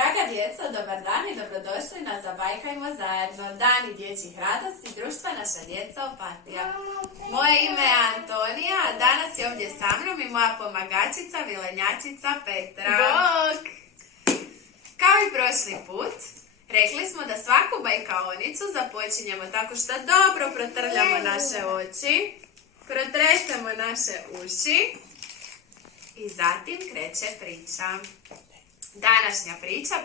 Draga djeco, dobar dan i dobrodošli na Zabajkajmo zajedno. Dani dječjih radosti, društva naša djeca Opatija. Moje ime je Antonija, a danas je ovdje sa mnom i moja pomagačica, vilenjačica Petra. Bok! Kao i prošli put, rekli smo da svaku bajkaonicu započinjemo tako što dobro protrljamo naše oči, protresemo naše uši i zatim kreće priča. Današnja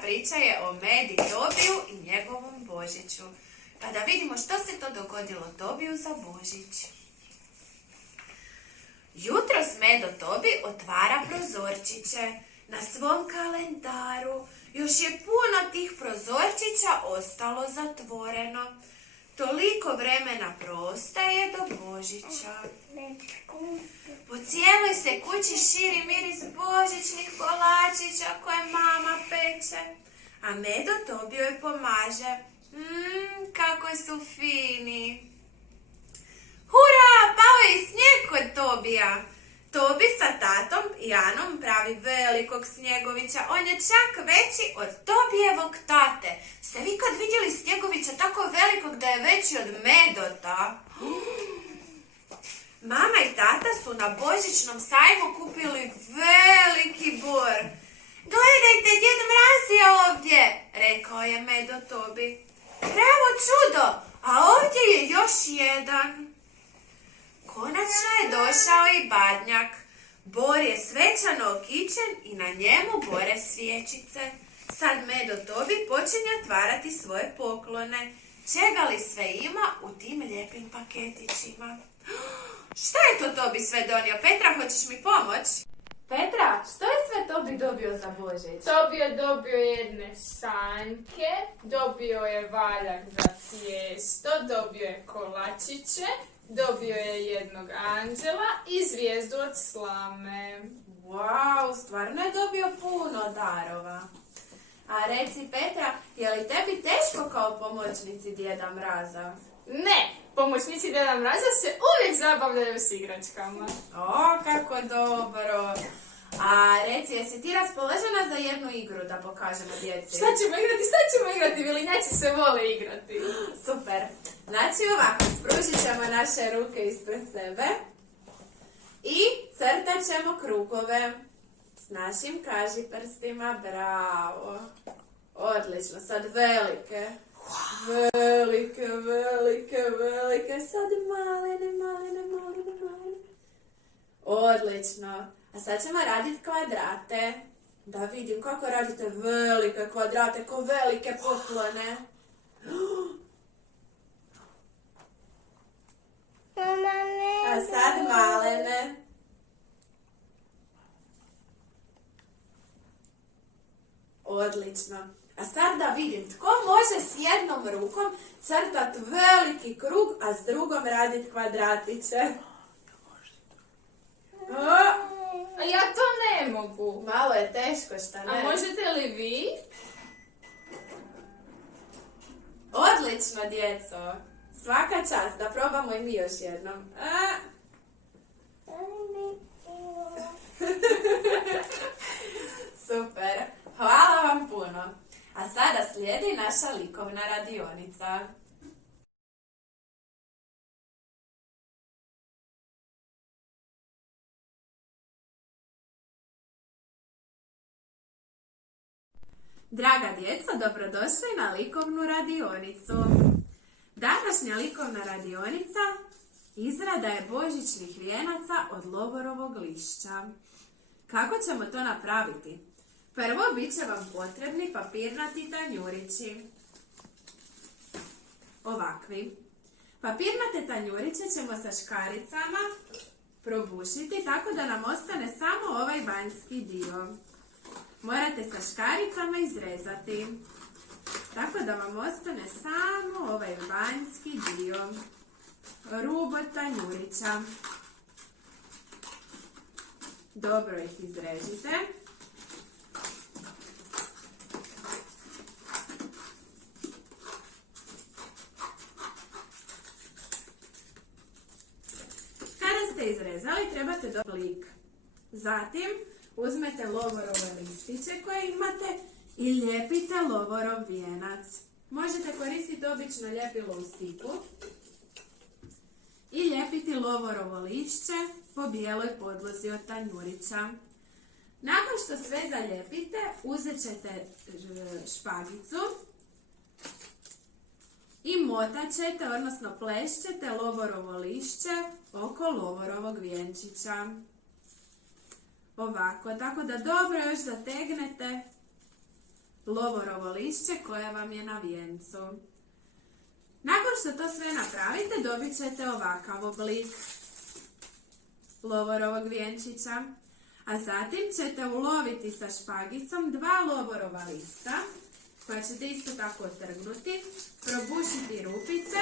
priča je o Medi Tobiju i njegovom Božiću. Pa da vidimo što se to dogodilo Tobiju za Božić. Jutros Medo Tobi otvara prozorčiće. Na svom kalendaru još je puno tih prozorčića ostalo zatvoreno. Toliko vremena preostaje do Božića. Po cijeloj se kući širi miris božićnih kolačića koje mama peče. A Medo Tobi joj pomaže. Kako su fini. Hura, pao je i snijeg kod Tobija. Tobi sa tatom i Anom pravi velikog snjegovića. On je čak veći od Tobijevog tate. Ste vi kad vidjeli snjegovića tako velikog da je veći od Medota? Mama i tata su na božićnom sajmu kupili veliki bor. Gledajte, Djed Mraz je ovdje, rekao je Medo Tobi. Pravo čudo, a ovdje je još jedan. Konačno je došao i Badnjak. Bor je svečano okićen i na njemu gore svječice. Sad Medo Tobi počinje otvarati svoje poklone. Čega li sve ima u tim lijepim paketićima? Šta je to Tobi sve donio? Petra, hoćeš mi pomoći? Petra, što je sve Tobi dobio za Božić? Tobi je dobio jedne sanjke, dobio je valjak za tijesto, dobio je kolačiće, dobio je jednog anđela i zvijezdu od slame. Wow, stvarno je dobio puno darova. A reci Petra, je li tebi teško kao pomoćnici Djeda Mraza? Ne, pomoćnici Djeda Mraza se uvijek zabavljaju s igračkama. O, kako dobro. A reci, jesi ti raspoložena za jednu igru da pokažemo djeci? Šta ćemo igrati? Vilinjaci se vole igrati. Super. Znači ovako, spružit ćemo naše ruke ispred sebe i crtat ćemo krugove s našim kažiprstima. Bravo. Odlično. Sad velike. Velike. Sad malene. Odlično. A sad ćemo raditi kvadrate. Da vidim kako radite velike kvadrate, ko velike poklone. A sad malene. Odlično. A sad da vidim, tko može s jednom rukom crtat veliki krug, a s drugom radit kvadratiće? A ja to ne mogu. Malo je teško, šta ne? A možete li vi? Odlično, djeco. Svaka čast, da probamo i mi još jednom. Super, hvala vam puno. A sada slijedi naša likovna radionica. Draga djeco, dobrodošli na likovnu radionicu. Današnja likovna radionica izrada je božićnih vijenaca od lovorovog lišća. Kako ćemo to napraviti? Prvo bit će vam potrebni papirnati tanjurići. Ovakvi. Papirnate tanjuriće ćemo sa škaricama probušiti tako da nam ostane samo ovaj vanjski dio. Morate sa škaricama izrezati, tako da vam ostane samo ovaj vanjski dio, rubo tanjurića. Dobro ih izrežite. Kada ste izrezali, trebate dobiti lik. Zatim uzmete lovorove listiće koje imate I lijepite lovorov vijenac. Možete koristiti obično ljepilo u stiku i lijepiti lovorovo lišće po bijeloj podlozi od tanjurića. Nakon što sve zalijepite, uzet ćete špagicu i motat ćete, odnosno plešćete lovorovo lišće oko lovorovog vjenčića. Ovako, tako da dobro još zategnete lovorovo lišće koje vam je na vijencu. Nakon što to sve napravite, dobit ćete ovakav oblik lovorovog vjenčića. A zatim ćete uloviti sa špagicom 2 lovorova lista, koja ćete isto tako otrgnuti, probušiti rupice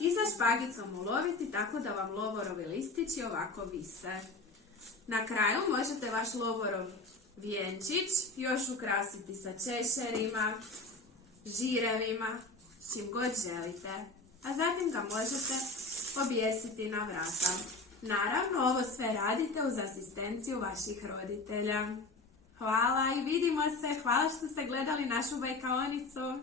i sa špagicom uloviti tako da vam lovorovi listići ovako vise. Na kraju možete vaš lovorov vjenčić još ukrasiti sa češerima, žirevima, s čim god želite, a zatim ga možete objesiti na vrata. Naravno, ovo sve radite uz asistenciju vaših roditelja. Hvala i vidimo se. Hvala što ste gledali našu bajkaonicu.